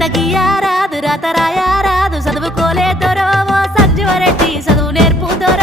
గీత గీయారాదు రాత రాయారాదు చదువుకోలే దొరో ఓ సంజీవరెడ్డి చదువు నేర్పు దొర